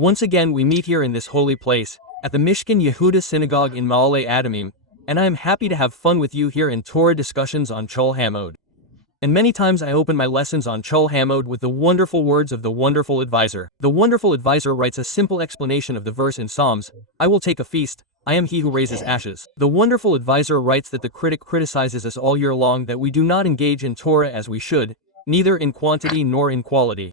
Once again we meet here in this holy place, at the Mishkan Yehuda Synagogue in Ma'ale Adamim, and I am happy to have fun with you here in Torah discussions on Chol Hamod. And many times I open my lessons on Chol Hamod with the wonderful words of the wonderful advisor. The wonderful advisor writes a simple explanation of the verse in Psalms, I will take a feast, I am he who raises ashes. The wonderful advisor writes that the critic criticizes us all year long that we do not engage in Torah as we should, neither in quantity nor in quality.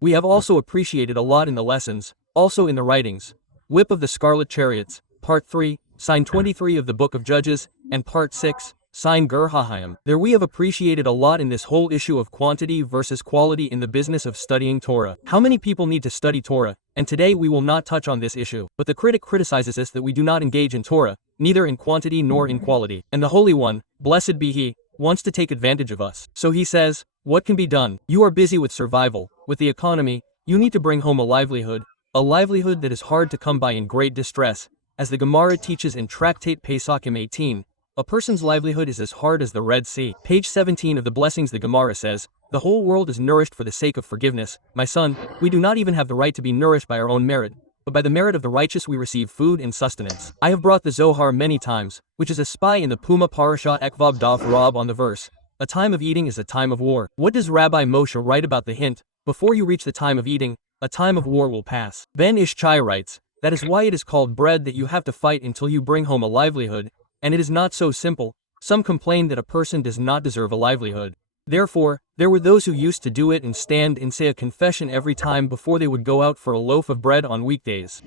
We have also appreciated a lot in the lessons, also in the writings. Whip of the Scarlet Chariots, Part 3, Sign 23 of the Book of Judges, and Part 6, Sign Ger Hahayim. There we have appreciated a lot in this whole issue of quantity versus quality in the business of studying Torah. How many people need to study Torah? And today we will not touch on this issue. But the critic criticizes us that we do not engage in Torah, neither in quantity nor in quality. And the Holy One, blessed be He, wants to take advantage of us. So he says, what can be done? You are busy with survival, with the economy, you need to bring home a livelihood that is hard to come by in great distress. As the Gemara teaches in т.N.Ц.П.H 18, a person's livelihood is as hard as the Red Sea. Page 17 of the Blessings the Gemara says, the whole world is nourished for the sake of forgiveness. My son, we do not even have the right to be nourished by our own merit, but by the merit of the righteous we receive food and sustenance. I have brought the Zohar many times, which is a spy in the Puma Parashat Ekvav Daf Rab on the verse, a time of eating is a time of war. What does Rabbi Moshe write about the hint? Before you reach the time of eating, a time of war will pass. Ben Ishchai writes, that is why it is called bread that you have to fight until you bring home a livelihood, and it is not so simple. Some complain that a person does not deserve a livelihood. Therefore, there were those who used to do it and stand and say a confession every time before they would go out for a loaf of bread on weekdays.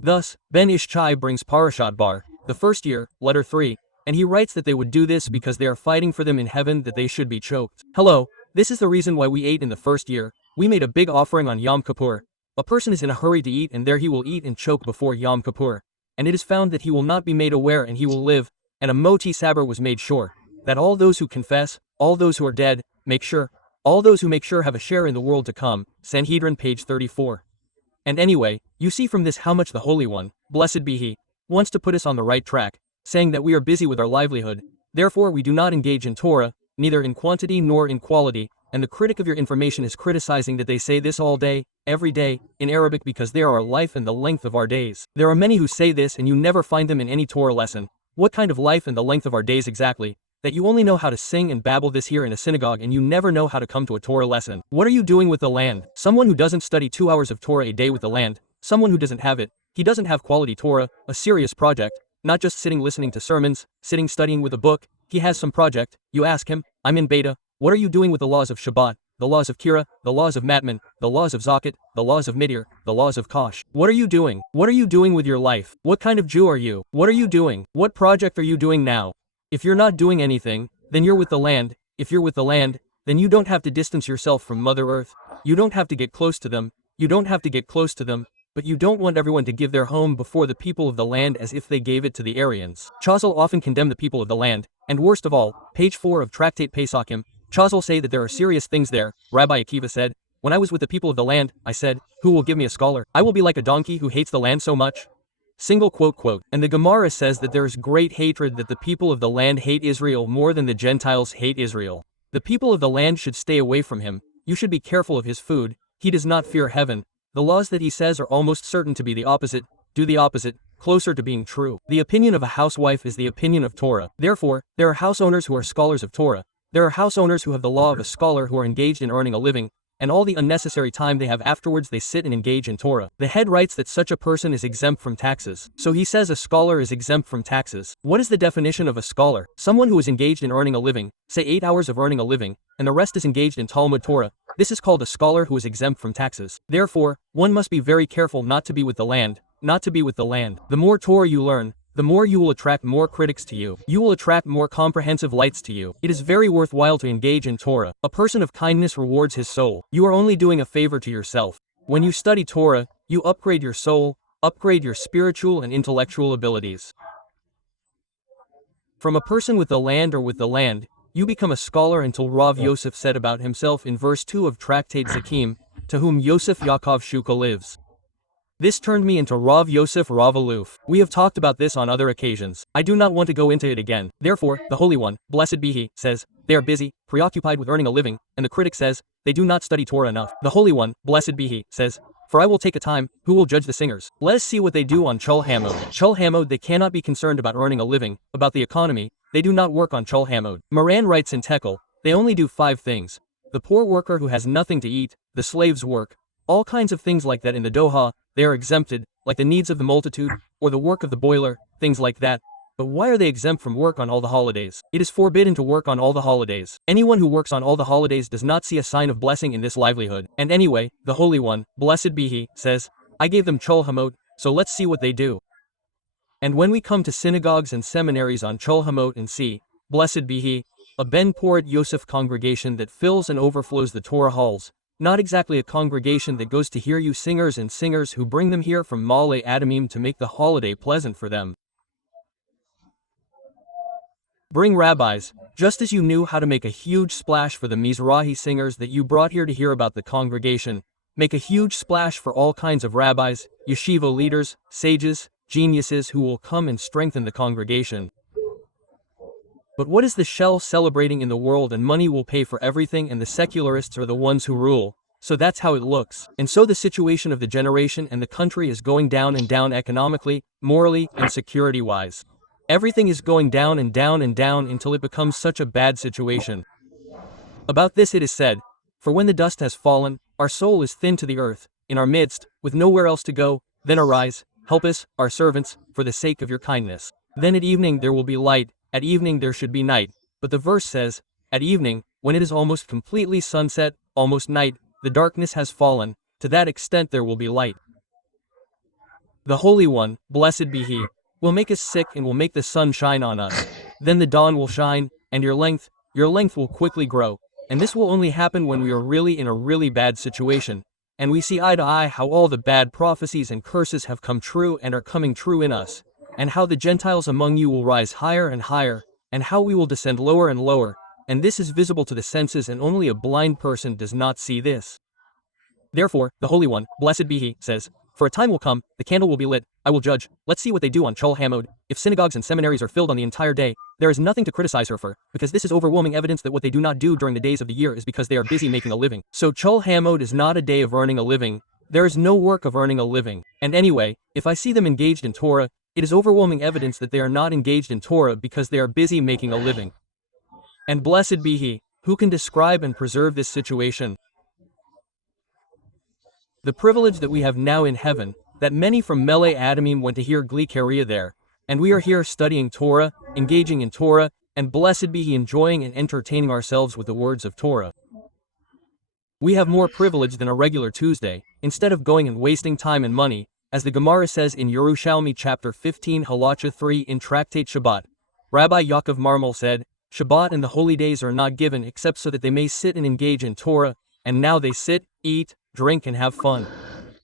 Thus, Ben Ishchai brings Parashat Bar, the first year, letter 3, and he writes that they would do this because they are fighting for them in heaven that they should be choked. Hello, this is the reason why we ate in the first year. We made a big offering on Yom Kippur. A person is in a hurry to eat and there he will eat and choke before Yom Kippur. And it is found that he will not be made aware and he will live, and a Moti Saber was made sure, that all those who confess, all those who are dead, make sure, all those who make sure have a share in the world to come. Sanhedrin page 34. And anyway, you see from this how much the Holy One, blessed be He, wants to put us on the right track, saying that we are busy with our livelihood, therefore we do not engage in Torah, neither in quantity nor in quality, and the critic of your information is criticizing that they say this all day, every day, in Arabic because they are our life and the length of our days. There are many who say this and you never find them in any Torah lesson. What kind of life and the length of our days exactly? That you only know how to sing and babble this here in a synagogue and you never know how to come to a Torah lesson. What are you doing with the land? Someone who doesn't study 2 hours of Torah a day with the land, someone who doesn't have it, he doesn't have quality Torah, a serious project, not just sitting listening to sermons, sitting studying with a book, he has some project. You ask him, I'm in beta, what are you doing with the laws of Shabbat, the laws of Kira, the laws of Matman, the laws of Zakat, the laws of Midir, the laws of Kosh? What are you doing? What are you doing with your life? What kind of Jew are you? What are you doing? What project are you doing now? If you're not doing anything, then you're with the land. If you're with the land, then you don't have to distance yourself from Mother Earth. You don't have to get close to them. You don't have to get close to them. But you don't want everyone to give their home before the people of the land as if they gave it to the Aryans. Chazal often condemn the people of the land, and worst of all, page 4 of Tractate Pesachim, Chazal say that there are serious things there. Rabbi Akiva said, when I was with the people of the land, I said, who will give me a scholar? I will be like a donkey who hates the land so much. Single quote. And the Gemara says that there is great hatred that the people of the land hate Israel more than the Gentiles hate Israel. The people of the land should stay away from him. You should be careful of his food. He does not fear heaven. The laws that he says are almost certain to be the opposite. Do the opposite, closer to being true. The opinion of a housewife is the opinion of Torah. Therefore, there are house owners who are scholars of Torah. There are house owners who have the law of a scholar who are engaged in earning a living, and all the unnecessary time they have afterwards they sit and engage in Torah. The head writes that such a person is exempt from taxes. So he says a scholar is exempt from taxes. What is the definition of a scholar? Someone who is engaged in earning a living, say 8 hours of earning a living, and the rest is engaged in Talmud Torah. This is called a scholar who is exempt from taxes. Therefore, one must be very careful not to be with the land, not to be with the land. The more Torah you learn, the more you will attract more critics to you. You will attract more comprehensive lights to you. It is very worthwhile to engage in Torah. A person of kindness rewards his soul. You are only doing a favor to yourself. When you study Torah, you upgrade your soul, upgrade your spiritual and intellectual abilities. From a person with the land or with the land, you become a scholar until Rav Yosef said about himself in verse 2 of Tractate Zakim, to whom Yosef Yaakov Shuka lives. This turned me into Rav Yosef Rav Aluf. We have talked about this on other occasions. I do not want to go into it again. Therefore, the Holy One, blessed be He, says, they are busy, preoccupied with earning a living, and the critic says, they do not study Torah enough. The Holy One, blessed be He, says, For I will take a time, who will judge the singers. Let us see what they do on Chul Hamod. Chul Hamod, they cannot be concerned about earning a living, about the economy, they do not work on Chul Hamod. Moran writes in Tekel, they only do 5 things. The poor worker who has nothing to eat, the slave's work, all kinds of things like that in the Doha, they are exempted, like the needs of the multitude, or the work of the boiler, things like that. But why are they exempt from work on all the holidays? It is forbidden to work on all the holidays. Anyone who works on all the holidays does not see a sign of blessing in this livelihood. And anyway, the Holy One, blessed be He, says, I gave them Chul Hamot, so let's see what they do. And when we come to synagogues and seminaries on Chul Hamot and see, blessed be He, a Ben Porat Yosef congregation that fills and overflows the Torah halls, not exactly a congregation that goes to hear you singers and singers who bring them here from Ma'ale Adamim to make the holiday pleasant for them. Bring rabbis, just as you knew how to make a huge splash for the Mizrahi singers that you brought here to hear about the congregation, make a huge splash for all kinds of rabbis, yeshiva leaders, sages, geniuses who will come and strengthen the congregation. But what is the shell celebrating in the world, and money will pay for everything, and the secularists are the ones who rule, so that's how it looks. And so the situation of the generation and the country is going down and down economically, morally, and security-wise. Everything is going down and down and down until it becomes such a bad situation. About this it is said, for when the dust has fallen, our soul is thin to the earth, in our midst, with nowhere else to go, then arise, help us, our servants, for the sake of your kindness. Then at evening there will be light, at evening there should be night. But the verse says, at evening, when it is almost completely sunset, almost night, the darkness has fallen, to that extent there will be light. The Holy One, blessed be He, will make us sick and will make the sun shine on us. Then the dawn will shine, and your length will quickly grow. And this will only happen when we are really in a really bad situation, and we see eye to eye how all the bad prophecies and curses have come true and are coming true in us, and how the Gentiles among you will rise higher and higher, and how we will descend lower and lower, and this is visible to the senses, and only a blind person does not see this. Therefore, the Holy One, blessed be He, says, for a time will come, the candle will be lit, I will judge, let's see what they do on Chul Hamod. If synagogues and seminaries are filled on the entire day, there is nothing to criticize her for, because this is overwhelming evidence that what they do not do during the days of the year is because they are busy making a living. So Chul Hamod is not a day of earning a living, there is no work of earning a living. And anyway, if I see them engaged in Torah, it is overwhelming evidence that they are not engaged in Torah because they are busy making a living. And blessed be He, who can describe and preserve this situation. The privilege that we have now in heaven, that many from Mele Adamim went to hear Glikaria there, and we are here studying Torah, engaging in Torah, and blessed be He, enjoying and entertaining ourselves with the words of Torah. We have more privilege than a regular Tuesday, instead of going and wasting time and money, as the Gemara says in Yerushalmi chapter 15 Halacha 3 in Tractate Shabbat. Rabbi Yaakov Marmol said, Shabbat and the holy days are not given except so that they may sit and engage in Torah, and now they sit, eat, drink and have fun.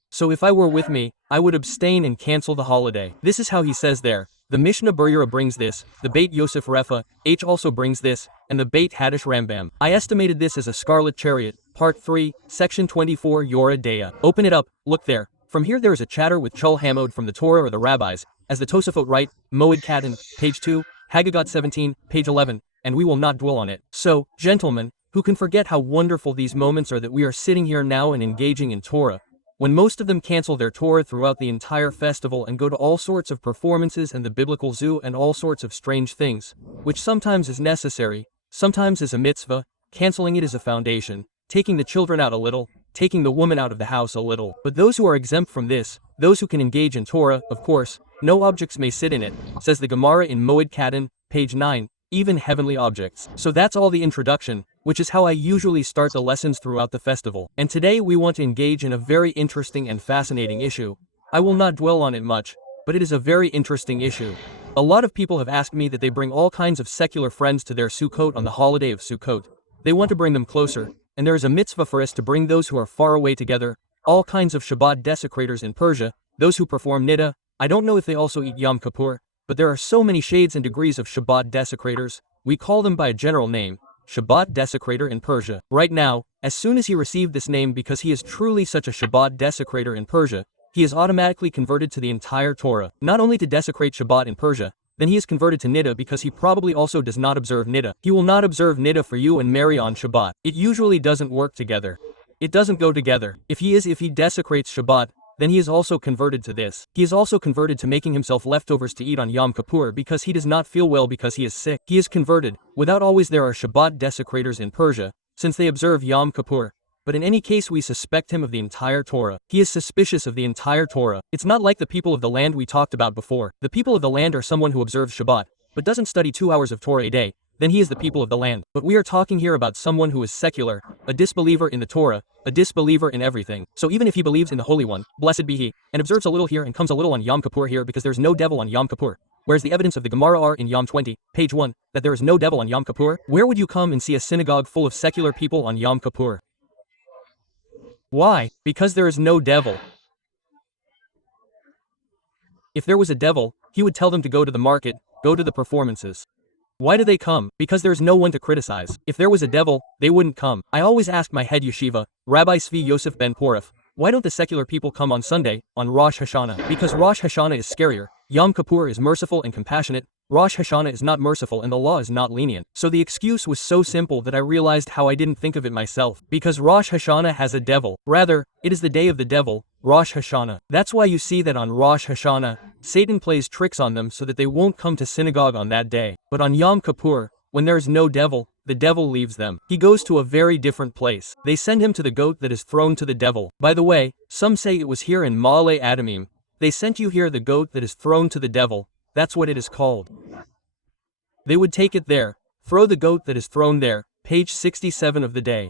So if I were with me, I would abstain and cancel the holiday. This is how he says there. The Mishnah Berurah brings this, the Beit Yosef Refa, H also brings this, and the Beit Hadash Rambam. I estimated this as a scarlet chariot, part 3, section 24 Yoreh Deah. Open it up, look there. From here there is a chatter with Chul Hamod from the Torah or the rabbis, as the Tosafot write, Moed Katan, page 2, Haggagot 17, page 11, and we will not dwell on it. So, gentlemen, who can forget how wonderful these moments are that we are sitting here now and engaging in Torah, when most of them cancel their Torah throughout the entire festival and go to all sorts of performances and the biblical zoo and all sorts of strange things, which sometimes is necessary, sometimes is a mitzvah, canceling it is a foundation, taking the children out a little, taking the woman out of the house a little. But those who are exempt from this, those who can engage in Torah, of course, no objects may sit in it, says the Gemara in Moed Katan, page 9, even heavenly objects. So that's all the introduction, which is how I usually start the lessons throughout the festival. And today we want to engage in a very interesting and fascinating issue. I will not dwell on it much, but it is a very interesting issue. A lot of people have asked me that they bring all kinds of secular friends to their Sukkot on the holiday of Sukkot. They want to bring them closer, and there is a mitzvah for us to bring those who are far away together, all kinds of Shabbat desecrators in Persia, those who perform Niddah. I don't know if they also eat Yom Kippur, but there are so many shades and degrees of Shabbat desecrators. We call them by a general name, Shabbat desecrator in Persia. Right now, as soon as he received this name because he is truly such a Shabbat desecrator in Persia, he is automatically converted to the entire Torah. Not only to desecrate Shabbat in Persia, then he is converted to Niddah because he probably also does not observe Niddah. He will not observe Niddah for you and marry on Shabbat. It usually doesn't work together. It doesn't go together. If he desecrates Shabbat, then he is also converted to this. He is also converted to making himself leftovers to eat on Yom Kippur because he does not feel well because he is sick. He is converted. Without always there are Shabbat desecrators in Persia, since they observe Yom Kippur. But in any case we suspect him of the entire Torah. He is suspicious of the entire Torah. It's not like the people of the land we talked about before. The people of the land are someone who observes Shabbat, but doesn't study 2 hours of Torah a day. Then he is the people of the land. But we are talking here about someone who is secular, a disbeliever in the Torah, a disbeliever in everything. So even if he believes in the Holy One, blessed be he, and observes a little here and comes a little on Yom Kippur here because there's no devil on Yom Kippur, whereas the evidence of the Gemara are in Yom 20, page 1, that there is no devil on Yom Kippur, where would you come and see a synagogue full of secular people on Yom Kippur? Why? Because there is no devil. If there was a devil, he would tell them to go to the market, go to the performances. Why do they come? Because there's no one to criticize. If there was a devil, they wouldn't come. I always ask my head yeshiva, Rabbi Svi Yosef ben Poref, why don't the secular people come on Sunday, on Rosh Hashanah? Because Rosh Hashanah is scarier. Yom Kippur is merciful and compassionate. Rosh Hashanah is not merciful and the law is not lenient. So the excuse was so simple that I realized how I didn't think of it myself. Because Rosh Hashanah has a devil. Rather, it is the day of the devil, Rosh Hashanah. That's why you see that on Rosh Hashanah, Satan plays tricks on them so that they won't come to synagogue on that day. But on Yom Kippur, when there is no devil, the devil leaves them. He goes to a very different place. They send him to the goat that is thrown to the devil. By the way, some say it was here in Ma'ale Adamim. They sent you here the goat that is thrown to the devil. That's what it is called. They would take it there, throw the goat that is thrown there, page 67 of the day.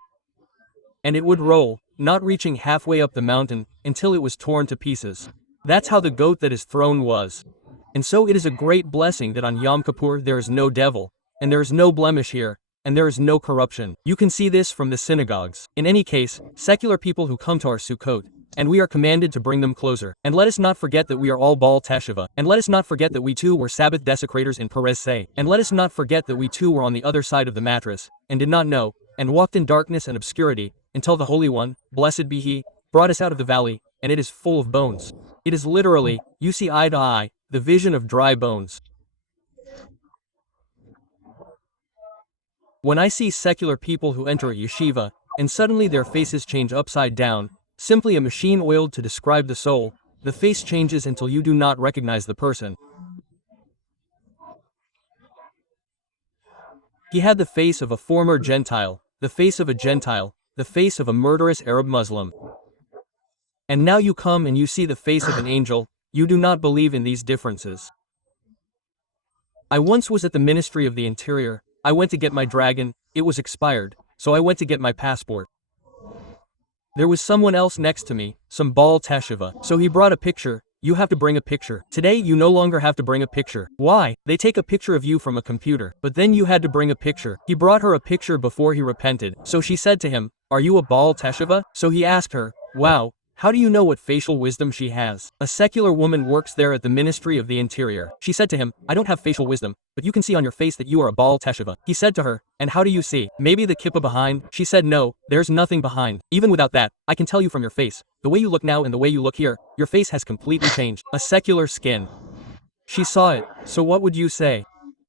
And it would roll, not reaching halfway up the mountain, until it was torn to pieces. That's how the goat that is thrown was. And so it is a great blessing that on Yom Kippur there is no devil, and there is no blemish here, and there is no corruption. You can see this from the synagogues. In any case, secular people who come to our Sukkot, and we are commanded to bring them closer. And let us not forget that we are all Baal Teshuvah. And let us not forget that we too were Sabbath desecrators in Perez Say. And let us not forget that we too were on the other side of the mattress, and did not know, and walked in darkness and obscurity, until the Holy One, blessed be he, brought us out of the valley, and it is full of bones. It is literally, you see eye to eye, the vision of dry bones. When I see secular people who enter a yeshiva, and suddenly their faces change upside down, simply a machine oiled to describe the soul, the face changes until you do not recognize the person. He had the face of a former Gentile, the face of a Gentile, the face of a murderous Arab Muslim. And now you come and you see the face of an angel. You do not believe in these differences. I once was at the Ministry of the Interior. I went to get my dragon, it was expired, so I went to get my passport. There was someone else next to me, some Baal Teshuvah. So he brought a picture. You have to bring a picture. Today you no longer have to bring a picture. Why? They take a picture of you from a computer. But then you had to bring a picture. He brought her a picture before he repented. So she said to him, "Are you a Baal Teshuvah?" So he asked her, "Wow, how do you know what facial wisdom she has?" A secular woman works there at the Ministry of the Interior. She said to him, "I don't have facial wisdom, but you can see on your face that you are a Baal Teshuvah." He said to her, "And how do you see? Maybe the kippah behind?" She said, "No, there's nothing behind. Even without that, I can tell you from your face. The way you look now and the way you look here, your face has completely changed. A secular skin." She saw it, so what would you say?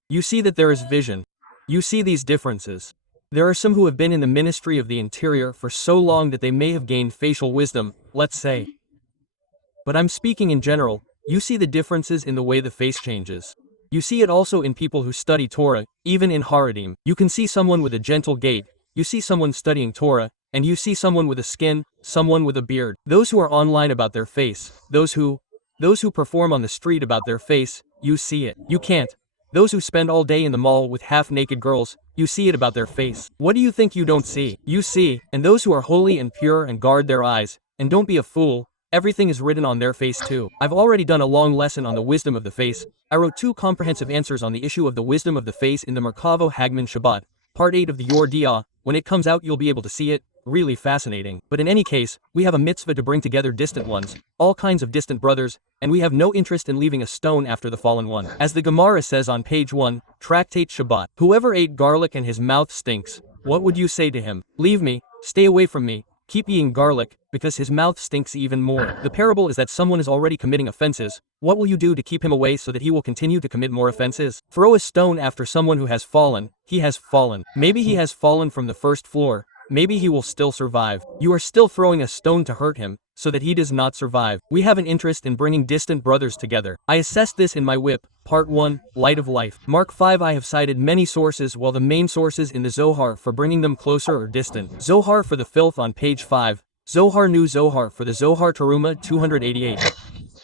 You see that there is vision. You see these differences. There are some who have been in the Ministry of the Interior for so long that they may have gained facial wisdom, let's say. But I'm speaking in general. You see the differences in the way the face changes. You see it also in people who study Torah, even in Haredim. You can see someone with a gentle gait, you see someone studying Torah, and you see someone with a skin, someone with a beard. Those who are online about their face, those who perform on the street about their face, you see it. You can't. Those who spend all day in the mall with half-naked girls, you see it about their face. What do you think you don't see? You see. And those who are holy and pure and guard their eyes, and don't be a fool, everything is written on their face too. I've already done a long lesson on the wisdom of the face. I wrote 2 comprehensive answers on the issue of the wisdom of the face in the Merkavo Hagman Shabbat, part 8 of the Yor Dia. When it comes out you'll be able to see it. Really fascinating. But in any case, we have a mitzvah to bring together distant ones, all kinds of distant brothers, and we have no interest in leaving a stone after the fallen one. As the Gemara says on page 1, Tractate Shabbat, whoever ate garlic and his mouth stinks, what would you say to him? Leave me, stay away from me, keep eating garlic, because his mouth stinks even more. The parable is that someone is already committing offenses. What will you do to keep him away so that he will continue to commit more offenses? Throw a stone after someone who has fallen. He has fallen. Maybe he has fallen from the first floor. maybe he will still survive. You are still throwing a stone to hurt him, so that he does not survive. We have an interest in bringing distant brothers together. I assessed this in my whip, Part 1, Light of Life. Mark 5. I have cited many sources while the main sources in the Zohar for bringing them closer or distant. Zohar for the filth on page 5, Zohar New Zohar for the Zohar Teruma 288.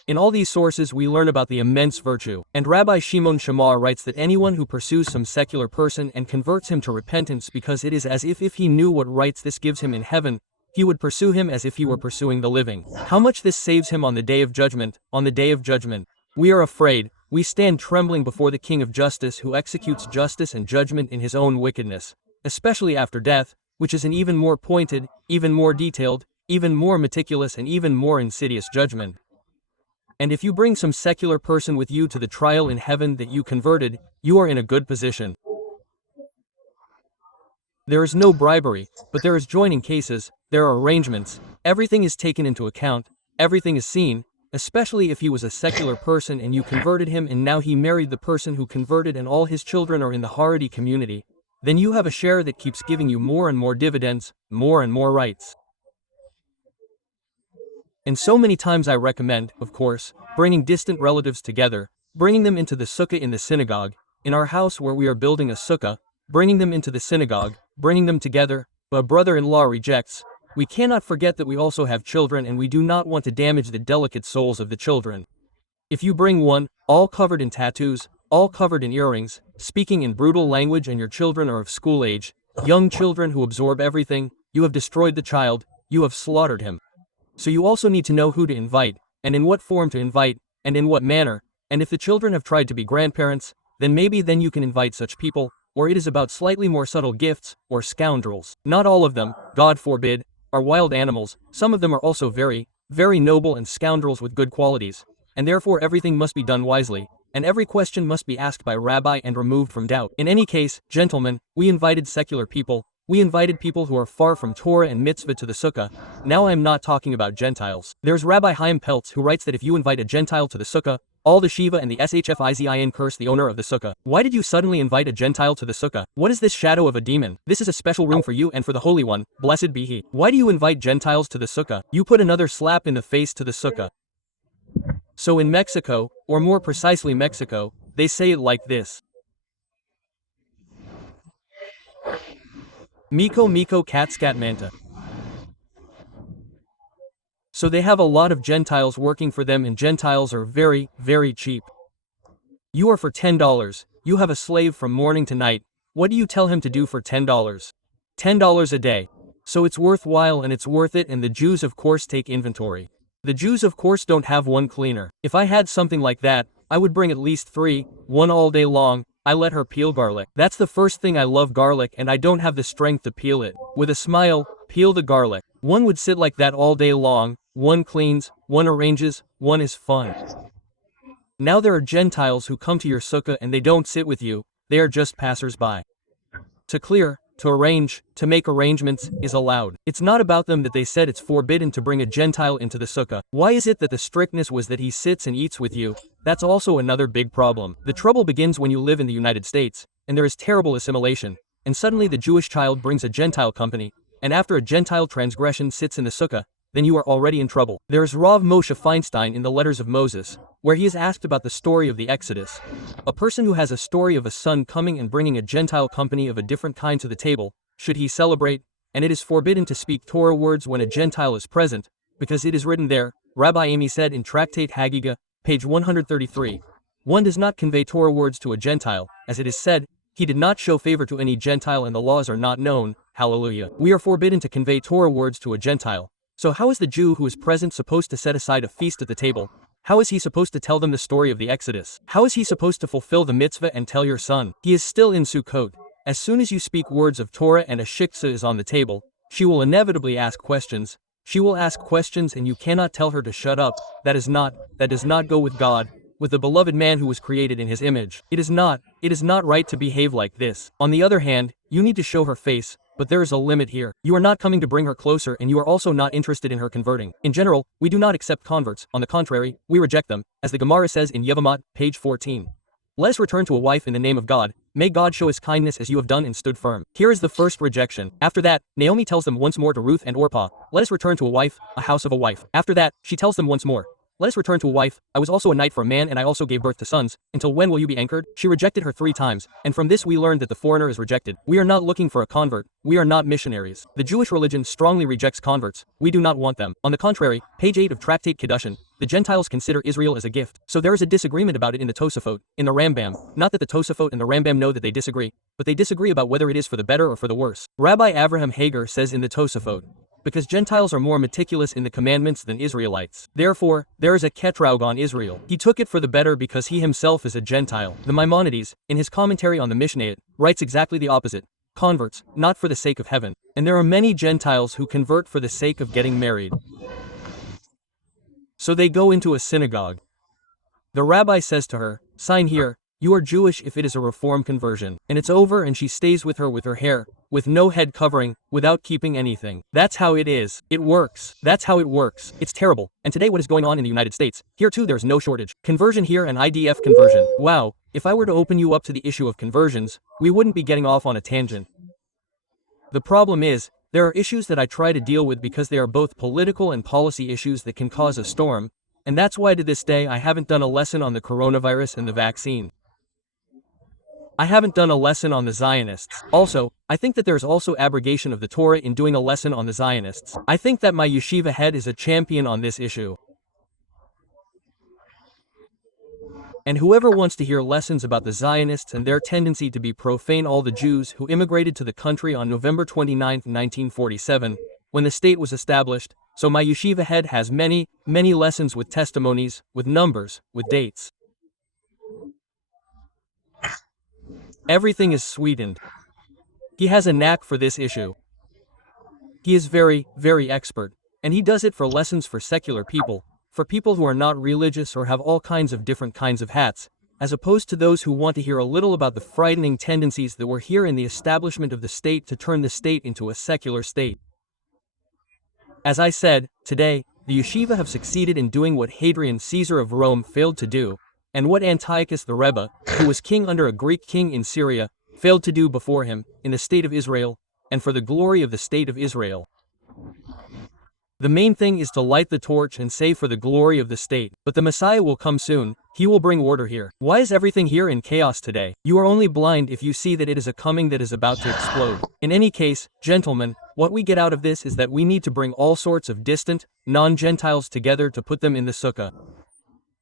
In all these sources we learn about the immense virtue, and Rabbi Shimon Shamar writes that anyone who pursues some secular person and converts him to repentance because it is as if he knew what rights this gives him in heaven, he would pursue him as if he were pursuing the living. How much this saves him on the day of judgment, on the day of judgment. We are afraid, we stand trembling before the King of Justice who executes justice and judgment in his own wickedness, especially after death, which is an even more pointed, even more detailed, even more meticulous and even more insidious judgment. And if you bring some secular person with you to the trial in heaven that you converted, you are in a good position. There is no bribery, but there is joining cases, there are arrangements, everything is taken into account, everything is seen, especially if he was a secular person and you converted him and now he married the person who converted and all his children are in the Haredi community, then you have a share that keeps giving you more and more dividends, more and more rights. And so many times I recommend, of course, bringing distant relatives together, bringing them into the sukkah in the synagogue, in our house where we are building a sukkah, bringing them into the synagogue, bringing them together, but a brother-in-law rejects. We cannot forget that we also have children and we do not want to damage the delicate souls of the children. If you bring one, all covered in tattoos, all covered in earrings, speaking in brutal language and your children are of school age, young children who absorb everything, you have destroyed the child, you have slaughtered him. So you also need to know who to invite, and in what form to invite, and in what manner, and if the children have tried to be grandparents, then maybe then you can invite such people, or it is about slightly more subtle gifts, or scoundrels. Not all of them, God forbid, are wild animals, some of them are also very, very noble and scoundrels with good qualities, and therefore everything must be done wisely, and every question must be asked by rabbi and removed from doubt. In any case, gentlemen, we invited secular people, we invited people who are far from Torah and mitzvah to the sukkah. Now I am not talking about Gentiles. There's Rabbi Chaim Peltz who writes that if you invite a Gentile to the sukkah, all the Shiva and the Shfizin curse the owner of the sukkah. Why did you suddenly invite a Gentile to the sukkah? What is this shadow of a demon? This is a special room for you and for the Holy One, blessed be he. Why do you invite Gentiles to the sukkah? You put another slap in the face to the sukkah. So in Mexico, or more precisely Mexico, they say it like this. Miko Miko cat scat manta. So they have a lot of Gentiles working for them and Gentiles are very, very cheap. You are for $10, you have a slave from morning to night, what do you tell him to do for $10? $10 a day. So it's worthwhile and it's worth it and the Jews of course take inventory. The Jews of course don't have one cleaner. If I had something like that, I would bring at least 3, one all day long. I let her peel garlic. That's the first thing. I love garlic and I don't have the strength to peel it. With a smile, peel the garlic. One would sit like that all day long, one cleans, one arranges, one is fun. Now there are Gentiles who come to your sukkah and they don't sit with you, they are just passers-by. To clear, to arrange, to make arrangements, is allowed. It's not about them that they said it's forbidden to bring a Gentile into the sukkah. Why is it that the strictness was that he sits and eats with you? That's also another big problem. The trouble begins when you live in the United States, and there is terrible assimilation, and suddenly the Jewish child brings a Gentile company, and after a Gentile transgression sits in the sukkah, then you are already in trouble. There is Rav Moshe Feinstein in the Letters of Moses, where he is asked about the story of the Exodus. A person who has a story of a son coming and bringing a Gentile company of a different kind to the table, should he celebrate? And it is forbidden to speak Torah words when a Gentile is present, because it is written there, Rabbi Amy said in Tractate Hagiga, page 133. One does not convey Torah words to a Gentile, as it is said, he did not show favor to any Gentile and the laws are not known, hallelujah. We are forbidden to convey Torah words to a Gentile. So how is the Jew who is present supposed to set aside a feast at the table? How is he supposed to tell them the story of the Exodus? How is he supposed to fulfill the mitzvah and tell your son? He is still in Sukkot. As soon as you speak words of Torah and a shiksa is on the table, she will inevitably ask questions. She will ask questions and you cannot tell her to shut up. That does not go with God, with the beloved man who was created in his image. It is not right to behave like this. On the other hand, you need to show her face, but there is a limit here. You are not coming to bring her closer and you are also not interested in her converting. In general, we do not accept converts, on the contrary, we reject them, as the Gemara says in Yevamot, page 14. Let us return to a wife in the name of God. May God show his kindness as you have done and stood firm. Here is the first rejection. After that, Naomi tells them once more to Ruth and Orpah, let us return to a wife, a house of a wife. After that, she tells them once more, let us return to a wife. I was also a knight for a man and I also gave birth to sons. Until when will you be anchored? She rejected her 3 times, and from this we learned that the foreigner is rejected. We are not looking for a convert. We are not missionaries. The Jewish religion strongly rejects converts. We do not want them. On the contrary, page 8 of Tractate Kiddushin, the Gentiles consider Israel as a gift. So there is a disagreement about it in the Tosafot, in the Rambam. Not that the Tosafot and the Rambam know that they disagree, but they disagree about whether it is for the better or for the worse. Rabbi Avraham Hager says in the Tosafot, because Gentiles are more meticulous in the commandments than Israelites. Therefore, there is a ketraug on Israel. He took it for the better because he himself is a Gentile. The Maimonides, in his commentary on the Mishnayot, writes exactly the opposite. Converts, not for the sake of heaven. And there are many Gentiles who convert for the sake of getting married. So they go into a synagogue. The rabbi says to her, sign here, you are Jewish if it is a reform conversion. And it's over and she stays with her hair, with no head covering, without keeping anything. That's how it is. It works. That's how it works. It's terrible. And today what is going on in the United States? Here too there's no shortage. Conversion here and IDF conversion. Wow, if I were to open you up to the issue of conversions, we wouldn't be getting off on a tangent. The problem is, there are issues that I try to deal with because they are both political and policy issues that can cause a storm, and that's why to this day I haven't done a lesson on the coronavirus and the vaccine. I haven't done a lesson on the Zionists. Also, I think that there's also abrogation of the Torah in doing a lesson on the Zionists. I think that my yeshiva head is a champion on this issue. And whoever wants to hear lessons about the Zionists and their tendency to be profane all the Jews who immigrated to the country on November 29, 1947, when the state was established, so my yeshiva head has many, many lessons with testimonies, with numbers, with dates. Everything is sweetened. He has a knack for this issue. He is very, very expert, and he does it for lessons for secular people, for people who are not religious or have all kinds of different kinds of hats, as opposed to those who want to hear a little about the frightening tendencies that were here in the establishment of the state to turn the state into a secular state. As I said, today, the yeshiva have succeeded in doing what Hadrian Caesar of Rome failed to do, and what Antiochus the Rebbe, who was king under a Greek king in Syria, failed to do before him, in the state of Israel, and for the glory of the state of Israel. The main thing is to light the torch and say for the glory of the state. But the Messiah will come soon. He will bring order here. Why is everything here in chaos today? You are only blind if you see that it is a coming that is about to explode. In any case, gentlemen, what we get out of this is that we need to bring all sorts of distant, non-Gentiles together to put them in the sukkah.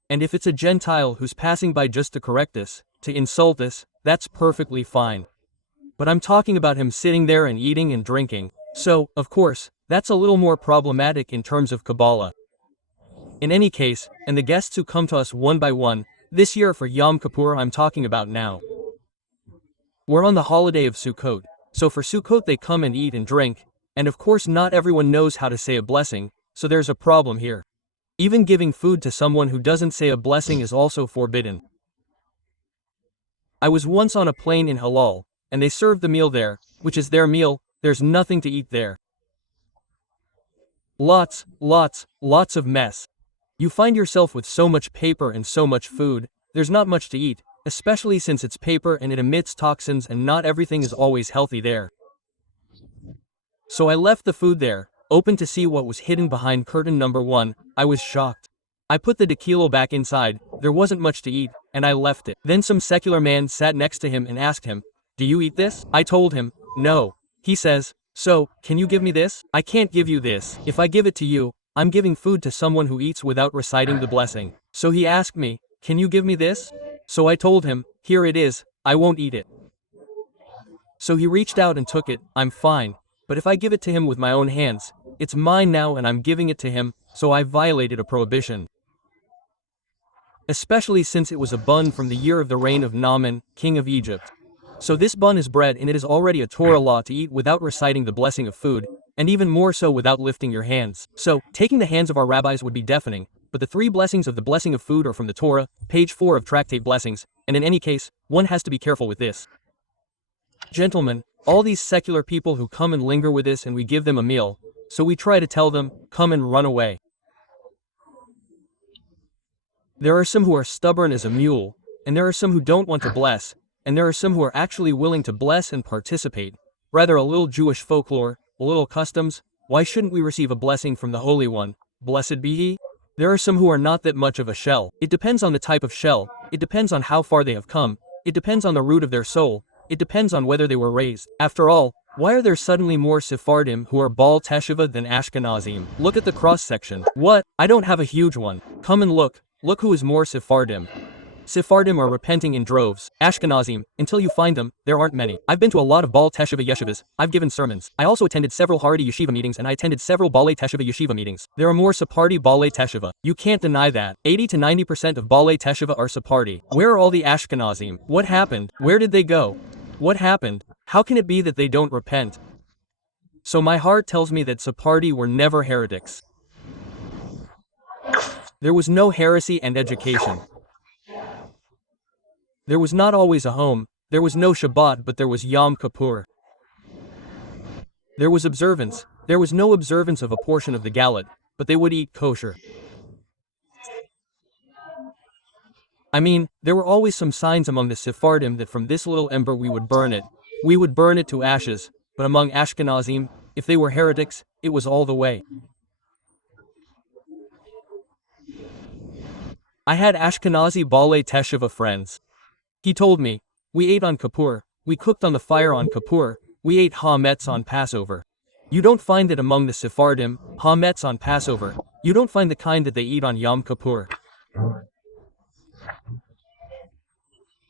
And if it's a Gentile who's passing by just to correct us, to insult us, that's perfectly fine. But I'm talking about him sitting there and eating and drinking. So, of course, that's a little more problematic in terms of Kabbalah. In any case, and the guests who come to us one by one, this year for Yom Kippur I'm talking about now. We're on the holiday of Sukkot, so for Sukkot they come and eat and drink, and of course not everyone knows how to say a blessing, so there's a problem here. Even giving food to someone who doesn't say a blessing is also forbidden. I was once on a plane in Halal, and they served the meal there, which is their meal. There's nothing to eat there. Lots of mess. You find yourself with so much paper and so much food, there's not much to eat, especially since it's paper and it emits toxins and not everything is always healthy there. So I left the food there, open to see what was hidden behind curtain number 1. I was shocked. I put the dekilo back inside, there wasn't much to eat, and I left it. Then some secular man sat next to him and asked him, "Do you eat this?" I told him, "No." He says, "So, can you give me this?" "I can't give you this. If I give it to you, I'm giving food to someone who eats without reciting the blessing." So he asked me, "Can you give me this?" So I told him, "Here it is, I won't eat it." So he reached out and took it. I'm fine. But if I give it to him with my own hands, it's mine now and I'm giving it to him, so I violated a prohibition. Especially since it was a bun from the year of the reign of Naaman, king of Egypt. So this bun is bread and it is already a Torah law to eat without reciting the blessing of food, and even more so without lifting your hands. So, taking the hands of our rabbis would be deafening, but the 3 blessings of the blessing of food are from the Torah, page 4 of Tractate Blessings, and in any case, one has to be careful with this. Gentlemen, all these secular people who come and linger with us and we give them a meal, so we try to tell them, come and run away. There are some who are stubborn as a mule, and there are some who don't want to bless, and there are some who are actually willing to bless and participate. Rather a little Jewish folklore, a little customs. Why shouldn't we receive a blessing from the Holy One? Blessed be He. There are some who are not that much of a shell. It depends on the type of shell, it depends on how far they have come, it depends on the root of their soul, it depends on whether they were raised. After all, why are there suddenly more Sephardim who are Baal Teshuvah than Ashkenazim? Look at the cross-section. What? I don't have a huge one. Come and look who is more Sephardim. Sephardim are repenting in droves. Ashkenazim, until you find them, there aren't many. I've been to a lot of Baal Teshuvah yeshivas, I've given sermons. I also attended several Haredi yeshiva meetings and I attended several Baalei Teshuvah yeshiva meetings. There are more Sephardi Baalei Teshuvah. You can't deny that. 80 to 90% of Baalei Teshuvah are Sephardi. Where are all the Ashkenazim? What happened? Where did they go? What happened? How can it be that they don't repent? So my heart tells me that Sephardi were never heretics. There was no heresy and education. There was not always a home, there was no Shabbat, but there was Yom Kippur. There was observance, there was no observance of a portion of the Galut, but they would eat kosher. I mean, there were always some signs among the Sephardim that from this little ember we would burn it. We would burn it to ashes, but among Ashkenazim, if they were heretics, it was all the way. I had Ashkenazi Baalei Teshuvah friends. He told me, we ate on Kippur, we cooked on the fire on Kippur, we ate hametz on Passover. You don't find it among the Sephardim, hametz on Passover. You don't find the kind that they eat on Yom Kippur.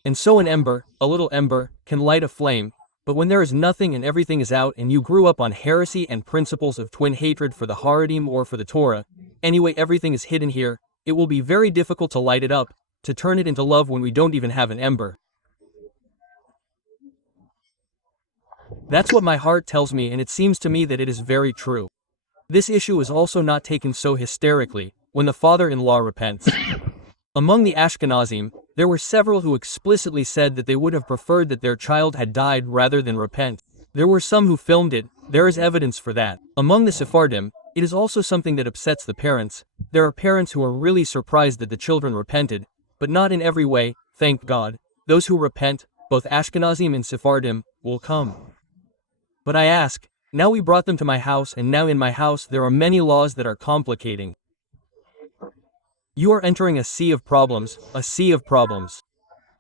And so an ember, a little ember, can light a flame, but when there is nothing and everything is out and you grew up on heresy and principles of twin hatred for the Haredim or for the Torah, anyway everything is hidden here, it will be very difficult to light it up, to turn it into love when we don't even have an ember. That's what my heart tells me, and it seems to me that it is very true. This issue is also not taken so hysterically, when the father-in-law repents. Among the Ashkenazim, there were several who explicitly said that they would have preferred that their child had died rather than repent. There were some who filmed it, there is evidence for that. Among the Sephardim, it is also something that upsets the parents. There are parents who are really surprised that the children repented, but not in every way, thank God. Those who repent, both Ashkenazim and Sephardim, will come. But I ask, now we brought them to my house, and now in my house there are many laws that are complicating. You are entering a sea of problems, a sea of problems.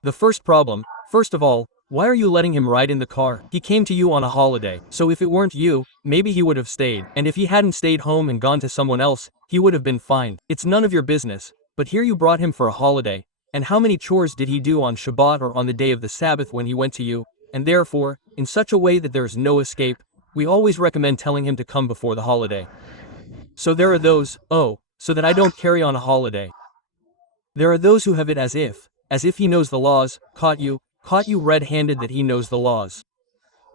The first problem, first of all, why are you letting him ride in the car? He came to you on a holiday, so if it weren't you, maybe he would have stayed, and if he hadn't stayed home and gone to someone else, he would have been fined. It's none of your business, but here you brought him for a holiday, and how many chores did he do on Shabbat or on the day of the Sabbath when he went to you, and therefore, in such a way that there is no escape, we always recommend telling him to come before the holiday. So there are those, so that I don't carry on a holiday. There are those who have it as if he knows the laws, caught you red-handed that he knows the laws.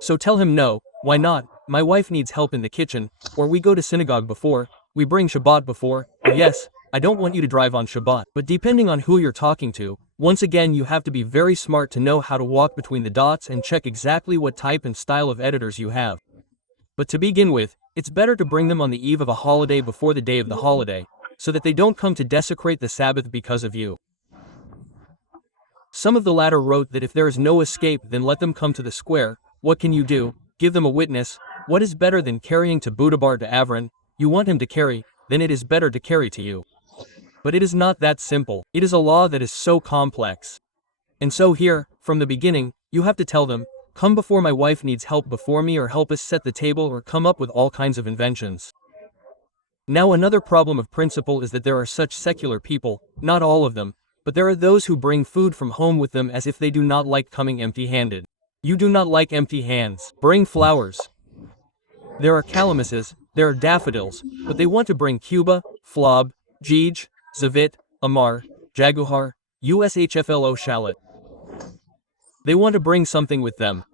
So tell him no, why not, my wife needs help in the kitchen, or we go to synagogue before, we bring Shabbat before, or yes, I don't want you to drive on Shabbat. But depending on who you're talking to, once again you have to be very smart to know how to walk between the dots and check exactly what type and style of editors you have. But to begin with, it's better to bring them on the eve of a holiday before the day of the holiday, so that they don't come to desecrate the Sabbath because of you. Some of the latter wrote that if there is no escape, then let them come to the square. What can you do? Give them a witness. What is better than carrying to Budabar to Avron? You want him to carry, then it is better to carry to you. But it is not that simple. It is a law that is so complex. And so here, from the beginning, you have to tell them, come before my wife needs help before me, or help us set the table, or come up with all kinds of inventions. Now another problem of principle is that there are such secular people, not all of them, but there are those who bring food from home with them as if they do not like coming empty-handed. You do not like empty hands. Bring flowers. There are calamises, there are daffodils, but they want to bring Cuba, Flob, Jej, Zavit, Amar, Jaguar, USHFLO shallot. They want to bring something with them.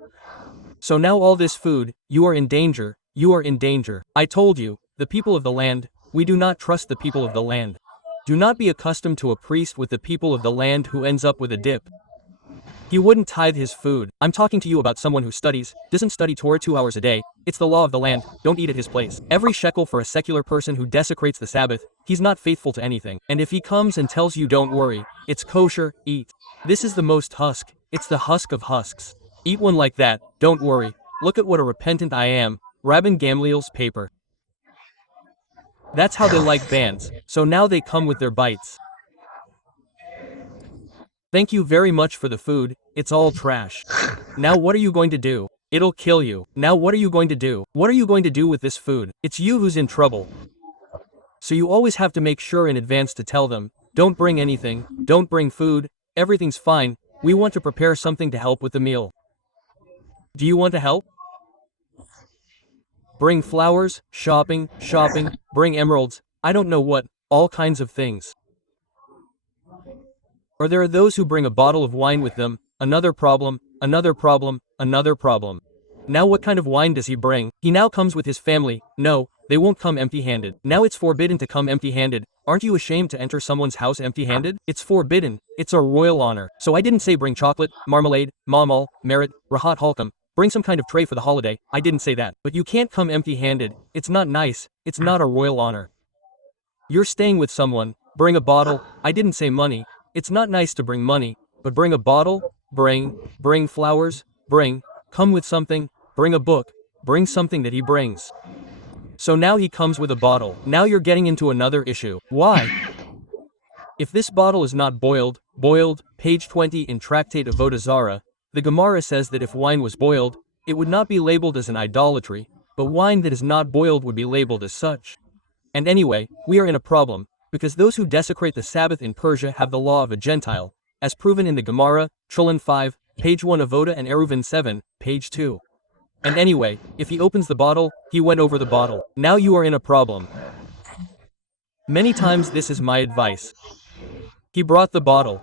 So now all this food, you are in danger, you are in danger. I told you, the people of the land, we do not trust the people of the land. Do not be accustomed to a priest with the people of the land who ends up with a dip. He wouldn't tithe his food. I'm talking to you about someone who doesn't study Torah 2 hours a day. It's the law of the land, don't eat at his place. Every shekel for a secular person who desecrates the Sabbath, he's not faithful to anything. And if he comes and tells you don't worry, it's kosher, eat. This is the most husk, it's the husk of husks. Eat one like that, don't worry. Look at what a repentant I am. Rabban Gamliel's paper. That's how they like bands, so now they come with their bites. Thank you very much for the food, it's all trash. Now what are you going to do? It'll kill you. Now what are you going to do? What are you going to do with this food? It's you who's in trouble. So you always have to make sure in advance to tell them, don't bring anything, don't bring food, everything's fine, we want to prepare something to help with the meal. Do you want to help? Bring flowers, shopping, bring emeralds, I don't know what, all kinds of things. Or there are those who bring a bottle of wine with them, another problem. Now what kind of wine does he bring? He now comes with his family, no, they won't come empty-handed. Now it's forbidden to come empty-handed, aren't you ashamed to enter someone's house empty-handed? It's forbidden, it's a royal honor. So I didn't say bring chocolate, marmalade, mamal, merit, rahat halkam, bring some kind of tray for the holiday, I didn't say that. But you can't come empty-handed, it's not nice, it's not a royal honor. You're staying with someone, bring a bottle, I didn't say money, it's not nice to bring money, but bring a bottle, bring flowers, come with something, bring a book, bring something that he brings. So now he comes with a bottle. Now you're getting into another issue. Why? If this bottle is not boiled, page 20 in Tractate of Avodah, the Gemara says that if wine was boiled, it would not be labeled as an idolatry, but wine that is not boiled would be labeled as such. And anyway, we are in a problem, because those who desecrate the Sabbath in Persia have the law of a Gentile, as proven in the Gemara, Chulin 5, page 1 Avodah and Eruvin 7, page 2. And anyway, if he opens the bottle, he went over the bottle. Now you are in a problem. Many times this is my advice. He brought the bottle.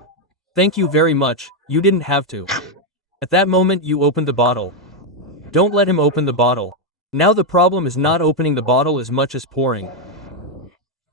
Thank you very much, you didn't have to. At that moment you opened the bottle. Don't let him open the bottle. Now the problem is not opening the bottle as much as pouring.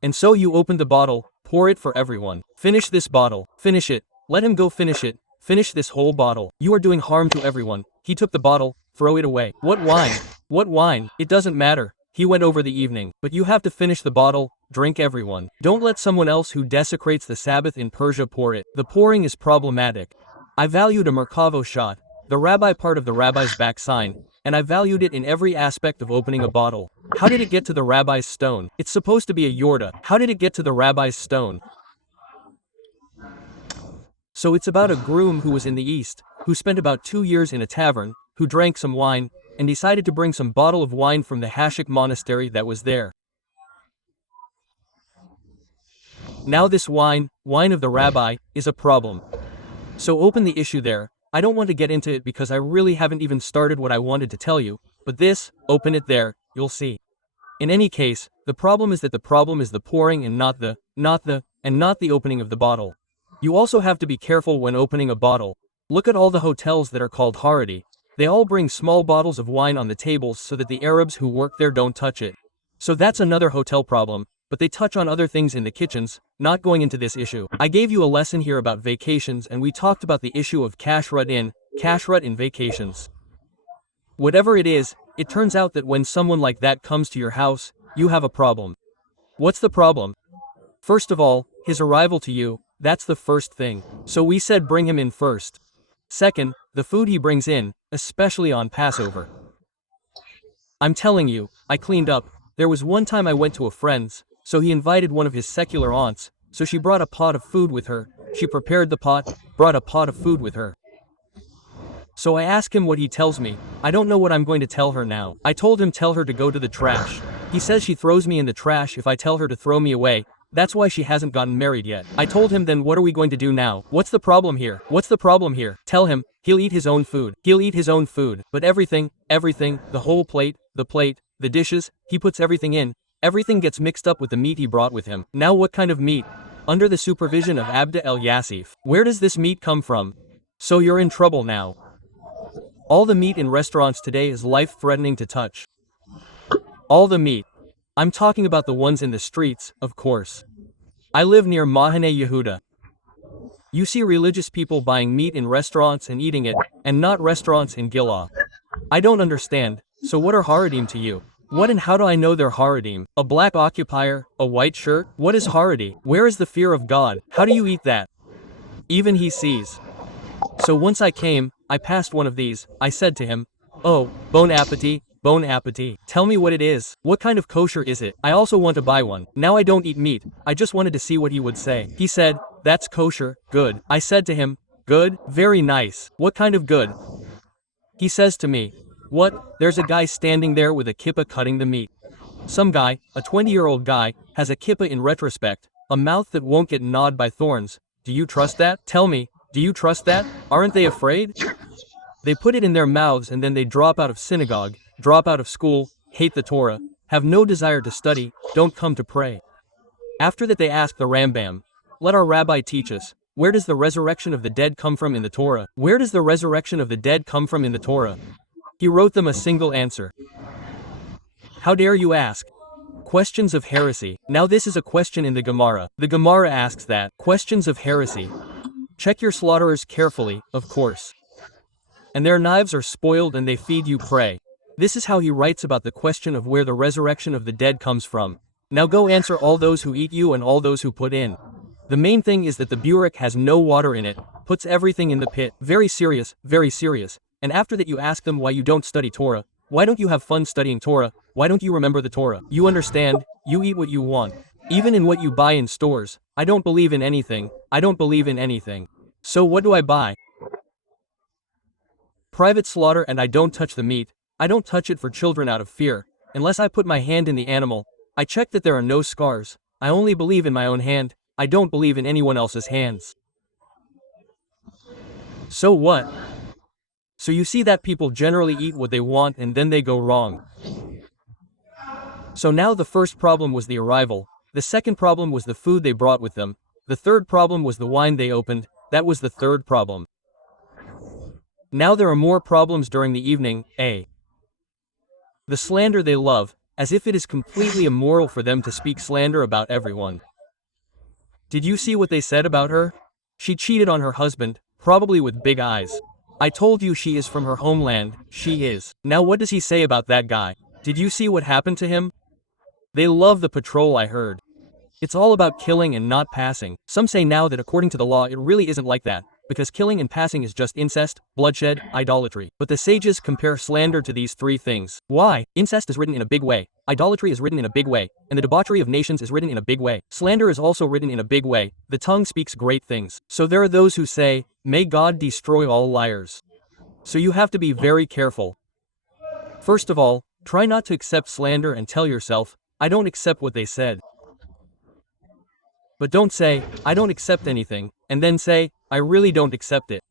And so you opened the bottle, pour it for everyone. Finish this bottle, finish it, let him go finish it, finish this whole bottle. You are doing harm to everyone. He took the bottle, throw it away. What wine? What wine? It doesn't matter. He went over the evening. But you have to finish the bottle, drink everyone. Don't let someone else who desecrates the Sabbath in Persia pour it. The pouring is problematic. I valued a Merkavo shot, the rabbi part of the rabbi's back sign, and I valued it in every aspect of opening a bottle. How did it get to the rabbi's stone? It's supposed to be a yorda. How did it get to the rabbi's stone? So it's about a groom who was in the East, who spent about 2 years in a tavern, who drank some wine, and decided to bring some bottle of wine from the Hashik monastery that was there. Now this wine of the rabbi, is a problem. So open the issue there. I don't want to get into it because I really haven't even started what I wanted to tell you, but this, open it there, you'll see. In any case, the problem is that the problem is the pouring and not the opening of the bottle. You also have to be careful when opening a bottle. Look at all the hotels that are called Haredi. They all bring small bottles of wine on the tables so that the Arabs who work there don't touch it. So that's another hotel problem, but they touch on other things in the kitchens, not going into this issue. I gave you a lesson here about vacations and we talked about the issue of kashrut in vacations. Whatever it is, it turns out that when someone like that comes to your house, you have a problem. What's the problem? First of all, his arrival to you, that's the first thing. So we said bring him in first. Second, the food he brings in, especially on Passover. I'm telling you, I cleaned up. There was one time I went to a friend's, so he invited one of his secular aunts, so she brought a pot of food with her, she prepared the pot, brought a pot of food with her. So I ask him what he tells me, I don't know what I'm going to tell her now. I told him tell her to go to the trash. He says she throws me in the trash if I tell her to throw me away, that's why she hasn't gotten married yet. I told him then what are we going to do now? What's the problem here? What's the problem here? Tell him, he'll eat his own food. He'll eat his own food. But everything, the whole plate, the dishes, he puts everything in. Everything gets mixed up with the meat he brought with him. Now what kind of meat? Under the supervision of Abda El Yassif. Where does this meat come from? So you're in trouble now. All the meat in restaurants today is life-threatening to touch. All the meat. I'm talking about the ones in the streets, of course. I live near Mahane Yehuda. You see religious people buying meat in restaurants and eating it, and not restaurants in Gilah. I don't understand, so what are Haredim to you? What and how do I know they're Haredim? A black occupier, a white shirt? What is Haredi? Where is the fear of God? How do you eat that? Even he sees. So once I came, I passed one of these, I said to him, "Oh, bon appetit, bon appetit. Tell me what it is. What kind of kosher is it? I also want to buy one. Now I don't eat meat, I just wanted to see what he would say." He said, "That's kosher, good." I said to him, "Good? Very nice. What kind of good?" He says to me, "What? There's a guy standing there with a kippah cutting the meat. Some guy, a 20-year-old guy, has a kippah in retrospect, a mouth that won't get gnawed by thorns. Do you trust that? Tell me, do you trust that? Aren't they afraid? They put it in their mouths and then they drop out of synagogue, drop out of school, hate the Torah, have no desire to study, don't come to pray." After that they ask the Rambam, "Let our rabbi teach us, where does the resurrection of the dead come from in the Torah? Where does the resurrection of the dead come from in the Torah?" He wrote them a single answer. How dare you ask? Questions of heresy. Now this is a question in the Gemara. The Gemara asks that, questions of heresy. Check your slaughterers carefully, of course. And their knives are spoiled and they feed you prey. This is how he writes about the question of where the resurrection of the dead comes from. Now go answer all those who eat you and all those who put in. The main thing is that the burek has no water in it, puts everything in the pit. Very serious, very serious. And after that you ask them why you don't study Torah. Why don't you have fun studying Torah? Why don't you remember the Torah? You understand, you eat what you want. Even in what you buy in stores. I don't believe in anything. I don't believe in anything. So what do I buy? Private slaughter, and I don't touch the meat. I don't touch it for children out of fear. Unless I put my hand in the animal. I check that there are no scars. I only believe in my own hand. I don't believe in anyone else's hands. So what? So you see that people generally eat what they want and then they go wrong. So now the first problem was the arrival. The second problem was the food they brought with them. The third problem was the wine they opened. That was the third problem. Now there are more problems during the evening. A. The slander they love, as if it is completely immoral for them to speak slander about everyone. Did you see what they said about her? She cheated on her husband, probably with big eyes. I told you she is from her homeland, she is. Now what does he say about that guy? Did you see what happened to him? They love the patrol, I heard. It's all about killing and not passing. Some say now that according to the law it really isn't like that, because killing and passing is just incest, bloodshed, idolatry. But the sages compare slander to these three things. Why? Incest is written in a big way, idolatry is written in a big way, and the debauchery of nations is written in a big way. Slander is also written in a big way. The tongue speaks great things. So there are those who say, "May God destroy all liars." So you have to be very careful. First of all, try not to accept slander and tell yourself, "I don't accept what they said." But don't say, "I don't accept anything," and then say, "I really don't accept it."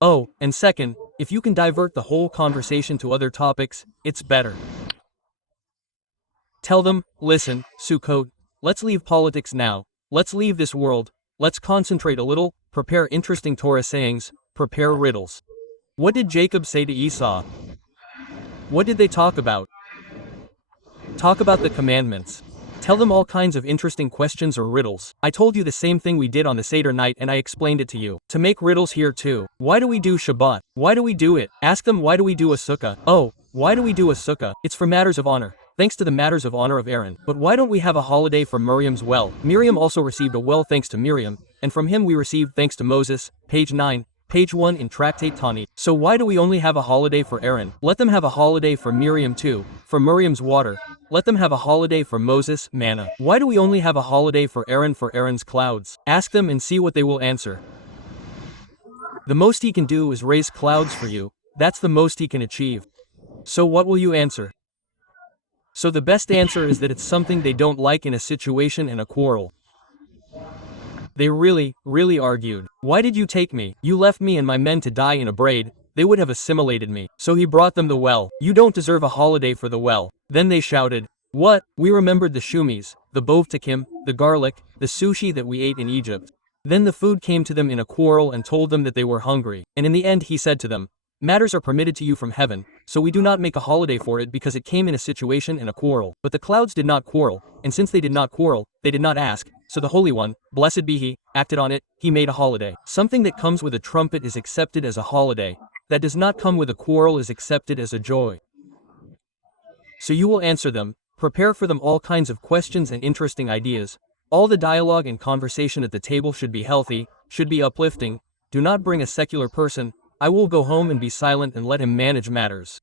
Oh, and second, if you can divert the whole conversation to other topics, it's better. Tell them, "Listen, Sukkot, let's leave politics now. Let's leave this world. Let's concentrate a little, prepare interesting Torah sayings, prepare riddles." What did Jacob say to Esau? What did they talk about? Talk about the commandments. Tell them all kinds of interesting questions or riddles. I told you the same thing we did on the Seder night and I explained it to you. To make riddles here too. Why do we do Shabbat? Why do we do it? Ask them, why do we do a sukkah? Oh, why do we do a sukkah? It's for matters of honor. Thanks to the matters of honor of Aaron. But why don't we have a holiday for Miriam's well? Miriam also received a well thanks to Miriam, and from him we received thanks to Moses, page 9. Page 1 in Tractate Tani. So why do we only have a holiday for Aaron? Let them have a holiday for Miriam too, for Miriam's water. Let them have a holiday for Moses, manna. Why do we only have a holiday for Aaron's clouds? Ask them and see what they will answer. The most he can do is raise clouds for you. That's the most he can achieve. So what will you answer? So the best answer is that it's something they don't like in a situation and a quarrel. They really argued. Why did you take me? You left me and my men to die in a braid. They would have assimilated me. So he brought them the well. You don't deserve a holiday for the well. Then they shouted, "What? We remembered the shumis, the bovtakim, the garlic, the sushi that we ate in Egypt." Then the food came to them in a quarrel and told them that they were hungry. And in the end he said to them, "Matters are permitted to you from heaven, so we do not make a holiday for it because it came in a situation and a quarrel." But the clouds did not quarrel, and since they did not quarrel, they did not ask. So the Holy One, blessed be He, acted on it. He made a holiday. Something that comes with a trumpet is accepted as a holiday. That does not come with a quarrel is accepted as a joy. So you will answer them, prepare for them all kinds of questions and interesting ideas. All the dialogue and conversation at the table should be healthy, should be uplifting. Do not bring a secular person. I will go home and be silent and let him manage matters.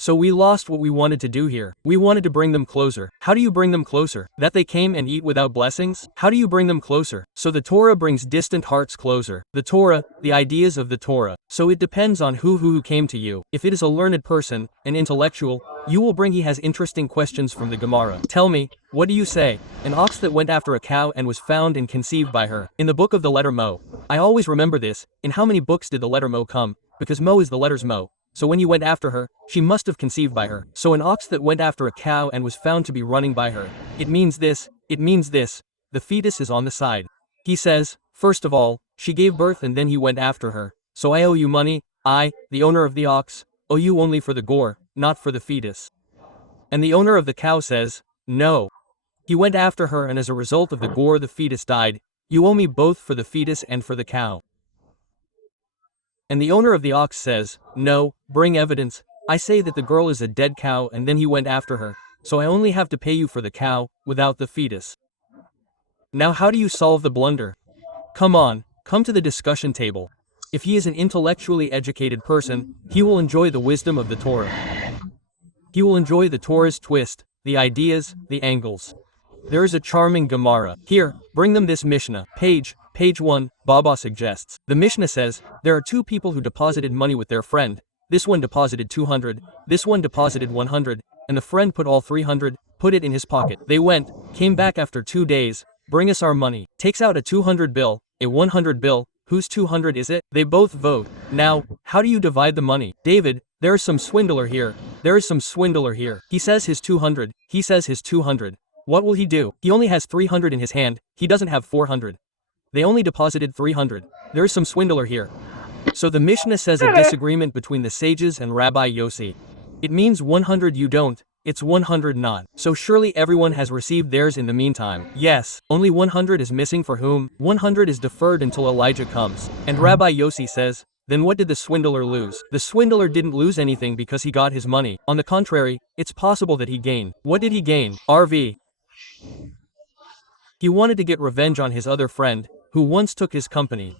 So we lost what we wanted to do here. We wanted to bring them closer. How do you bring them closer? That they came and eat without blessings? How do you bring them closer? So the Torah brings distant hearts closer. The Torah, the ideas of the Torah. So it depends on who came to you. If it is a learned person, an intellectual, you will bring he has interesting questions from the Gemara. Tell me, what do you say? An ox that went after a cow and was found and conceived by her. In the book of the letter Mo. I always remember this. In how many books did the letter Mo come? Because Mo is the letters Mo. So when you went after her, she must have conceived by her. So an ox that went after a cow and was found to be running by her. It means this, the fetus is on the side. He says, first of all, she gave birth and then he went after her. So I owe you money, I, the owner of the ox, owe you only for the gore, not for the fetus. And the owner of the cow says, no. He went after her and as a result of the gore the fetus died. You owe me both for the fetus and for the cow. And the owner of the ox says, no, bring evidence. I say that the girl is a dead cow and then he went after her, so I only have to pay you for the cow, without the fetus. Now how do you solve the blunder? Come on, come to the discussion table. If he is an intellectually educated person, he will enjoy the wisdom of the Torah. He will enjoy the Torah's twist, the ideas, the angles. There is a charming Gemara. Here, bring them this Mishnah. Page 1, Baba suggests. The Mishnah says, there are two people who deposited money with their friend. This one deposited 200, this one deposited 100, and the friend put all 300, put it in his pocket. They went, came back after 2 days, bring us our money. Takes out a 200 bill, a 100 bill, whose 200 is it? They both vote. Now, how do you divide the money? David, there is some swindler here. There is some swindler here. He says his 200, he says his 200. What will he do? He only has 300 in his hand, he doesn't have 400. They only deposited 300. There is some swindler here. So the Mishnah says a disagreement between the sages and Rabbi Yossi. It means 100 you don't, it's 100 not. So surely everyone has received theirs in the meantime. Yes, only 100 is missing for whom? 100 is deferred until Elijah comes. And Rabbi Yossi says, then what did the swindler lose? The swindler didn't lose anything because he got his money. On the contrary, it's possible that he gained. What did he gain? RV. He wanted to get revenge on his other friend, who once took his company.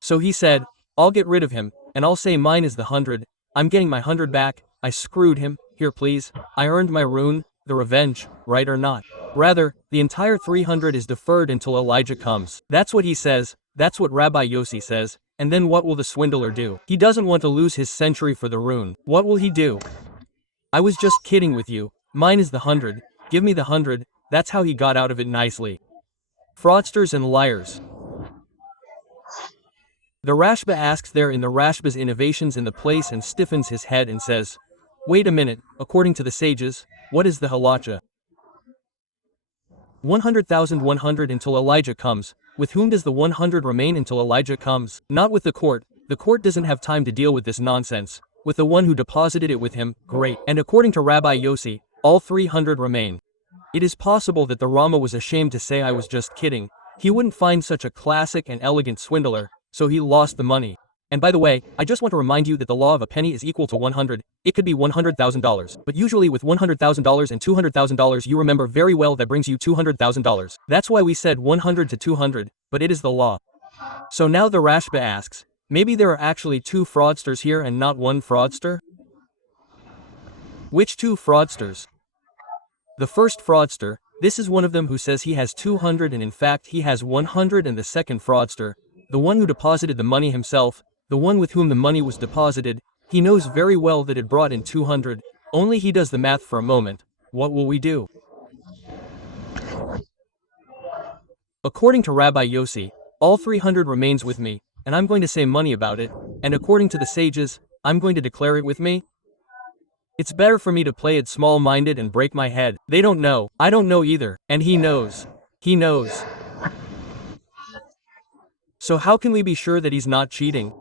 So he said, I'll get rid of him, and I'll say mine is the 100, I'm getting my 100 back, I screwed him, here please, I earned my ruin, the revenge, right or not? Rather, the entire 300 is deferred until Elijah comes. That's what he says, that's what Rabbi Yossi says, and then what will the swindler do? He doesn't want to lose his century for the ruin. What will he do? I was just kidding with you, mine is the 100, give me the 100, that's how he got out of it nicely. Fraudsters and liars. The Rashba asks there in the Rashba's Innovations in the place and stiffens his head and says, wait a minute, according to the sages, what is the halacha? 100,100 until Elijah comes. With whom does the 100 remain until Elijah comes? Not with the court. The court doesn't have time to deal with this nonsense. With the one who deposited it with him, great. And according to Rabbi Yossi, all 300 remain. It is possible that the Rama was ashamed to say I was just kidding. He wouldn't find such a classic and elegant swindler, so he lost the money. And by the way, I just want to remind you that the law of a penny is equal to 100. It could be $100,000. But usually with $100,000 and $200,000 you remember very well that brings you $200,000. That's why we said 100 to 200, but it is the law. So now the Rashba asks, maybe there are actually two fraudsters here and not one fraudster? Which two fraudsters? The first fraudster, this is one of them who says he has 200 and in fact he has 100, and the second fraudster, the one who deposited the money himself, the one with whom the money was deposited, he knows very well that it brought in 200, only he does the math for a moment. What will we do? According to Rabbi Yossi, all 300 remains with me, and I'm going to say money about it, and according to the sages, I'm going to declare it with me? It's better for me to play it small-minded and break my head. They don't know, I don't know either, and he knows. He knows. So how can we be sure that he's not cheating?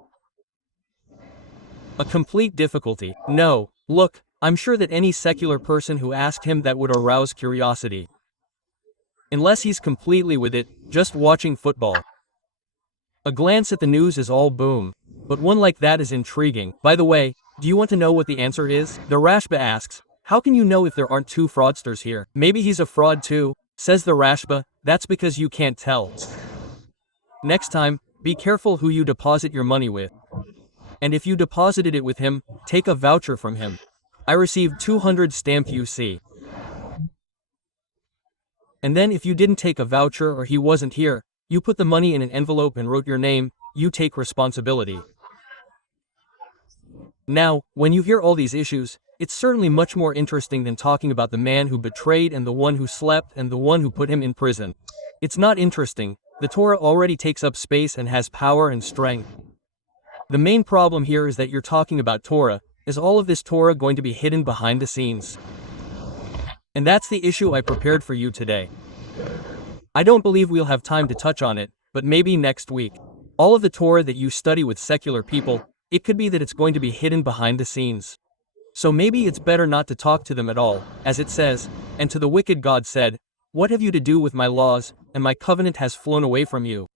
A complete difficulty. No, look, I'm sure that any secular person who asked him that would arouse curiosity. Unless he's completely with it, just watching football. A glance at the news is all boom. But one like that is intriguing. By the way, Do you want to know what the answer is? The Rashba asks, how can you know if there aren't two fraudsters here? Maybe he's a fraud too, says the Rashba, that's because you can't tell. Next time, be careful who you deposit your money with. And if you deposited it with him, take a voucher from him. I received 200 stamp UC. And then if you didn't take a voucher or he wasn't here, you put the money in an envelope and wrote your name, you take responsibility. Now, when you hear all these issues, it's certainly much more interesting than talking about the man who betrayed and the one who slept and the one who put him in prison. It's not interesting. The Torah already takes up space and has power and strength. The main problem here is that you're talking about Torah. Is all of this Torah going to be hidden behind the scenes? And that's the issue I prepared for you today. I don't believe we'll have time to touch on it, but maybe next week. All of the Torah that you study with secular people, it could be that it's going to be hidden behind the scenes. So maybe it's better not to talk to them at all, as it says, and to the wicked God said, what have you to do with my laws, and my covenant has flown away from you.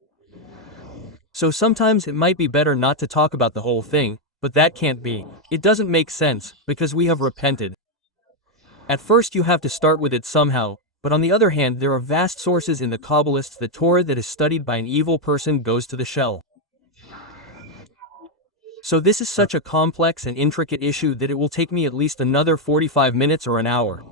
So sometimes it might be better not to talk about the whole thing, but that can't be. It doesn't make sense, because we have repented. At first you have to start with it somehow, but on the other hand there are vast sources in the Kabbalists that Torah that is studied by an evil person goes to the shell. So this is such a complex and intricate issue that it will take me at least another 45 minutes or an hour.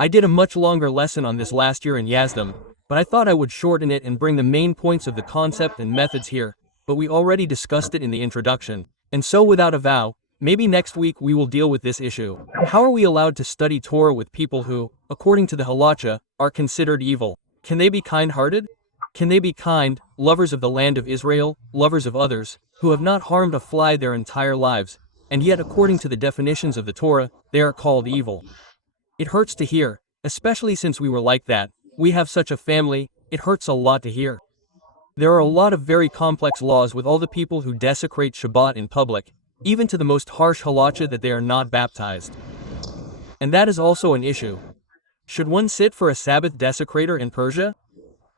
I did a much longer lesson on this last year in Yazdam, but I thought I would shorten it and bring the main points of the concept and methods here, but we already discussed it in the introduction. And so without a vow, maybe next week we will deal with this issue. How are we allowed to study Torah with people who, according to the halacha, are considered evil? Can they be kind-hearted? Can they be kind, lovers of the land of Israel, lovers of others, who have not harmed a fly their entire lives, and yet according to the definitions of the Torah, they are called evil? It hurts to hear, especially since we were like that. We have such a family, it hurts a lot to hear. There are a lot of very complex laws with all the people who desecrate Shabbat in public, even to the most harsh halacha that they are not baptized. And that is also an issue. Should one sit for a Sabbath desecrator in Persia?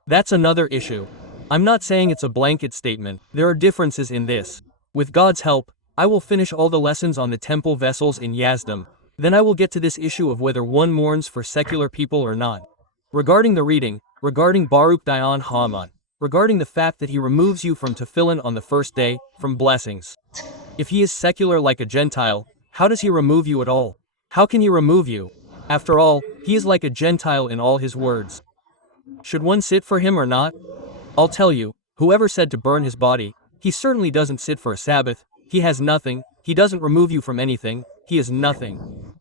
That's another issue. I'm not saying it's a blanket statement, there are differences in this. With God's help, I will finish all the lessons on the temple vessels in Yazdam. Then I will get to this issue of whether one mourns for secular people or not. Regarding the reading, regarding Baruch Dayan Ha'aman, regarding the fact that he removes you from tefillin on the first day, from blessings. If he is secular like a Gentile, how does he remove you at all? How can he remove you? After all, he is like a Gentile in all his words. Should one sit for him or not? I'll tell you, whoever said to burn his body, he certainly doesn't sit for a Sabbath, he has nothing, he doesn't remove you from anything, he is nothing.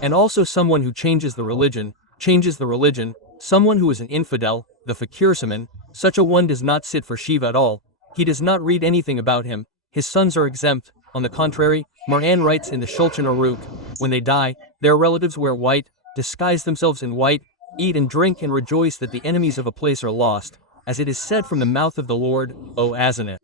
And also someone who changes the religion, someone who is an infidel, the fakir-saman, such a one does not sit for Shiva at all, he does not read anything about him, his sons are exempt. On the contrary, Moran writes in the Shulchan Aruch, when they die, their relatives wear white, disguise themselves in white, eat and drink and rejoice that the enemies of a place are lost, as it is said from the mouth of the Lord, O Azaneth.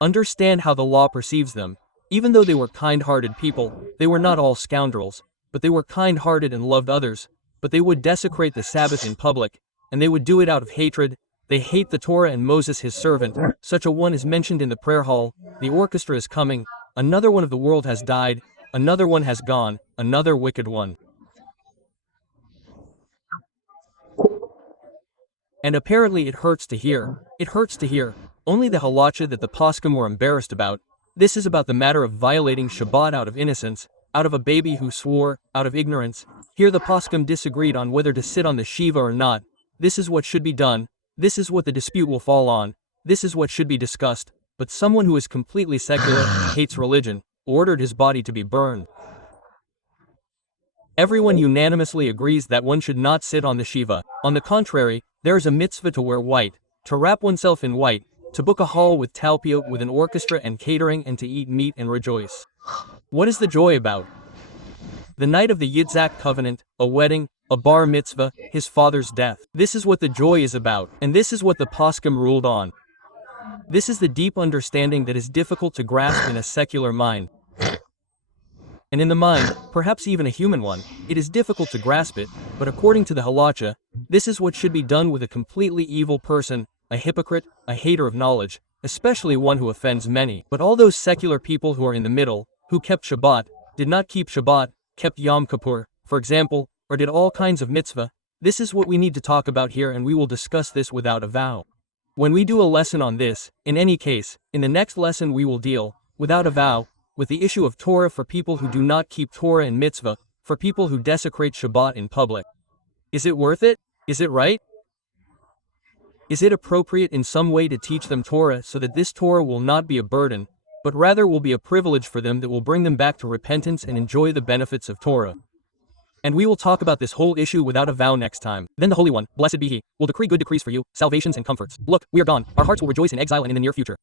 Understand how the law perceives them. Even though they were kind-hearted people, they were not all scoundrels, but they were kind-hearted and loved others, but they would desecrate the Sabbath in public, and they would do it out of hatred. They hate the Torah and Moses his servant. Such a one is mentioned in the prayer hall. The orchestra is coming. Another one of the world has died. Another one has gone. Another wicked one. And apparently it hurts to hear. It hurts to hear. Only the halacha that the poskim were embarrassed about. This is about the matter of violating Shabbat out of innocence, out of a baby who swore, out of ignorance. Here the poskim disagreed on whether to sit on the Shiva or not. This is what should be done. This is what the dispute will fall on. This is what should be discussed. But someone who is completely secular, hates religion, ordered his body to be burned. Everyone unanimously agrees that one should not sit on the Shiva. On the contrary, there is a mitzvah to wear white, to wrap oneself in white, to book a hall with talpiot with an orchestra and catering, and to eat meat and rejoice. What is the joy about? The night of the Yitzhak covenant, a wedding, a bar mitzvah, his father's death. This is what the joy is about, and this is what the poskim ruled on. This is the deep understanding that is difficult to grasp in a secular mind. And in the mind, perhaps even a human one, it is difficult to grasp it, but according to the halacha, this is what should be done with a completely evil person, a hypocrite, a hater of knowledge, especially one who offends many. But all those secular people who are in the middle, who kept Shabbat, did not keep Shabbat, kept Yom Kippur, for example, or did all kinds of mitzvah, this is what we need to talk about here, and we will discuss this without a vow. When we do a lesson on this, in any case, in the next lesson we will deal, without a vow, with the issue of Torah for people who do not keep Torah and mitzvah, for people who desecrate Shabbat in public. Is it worth it? Is it right? Is it appropriate in some way to teach them Torah so that this Torah will not be a burden, but rather will be a privilege for them that will bring them back to repentance and enjoy the benefits of Torah? And we will talk about this whole issue without a vow next time. Then the Holy One, blessed be He, will decree good decrees for you, salvations and comforts. Look, we are gone. Our hearts will rejoice in exile and in the near future.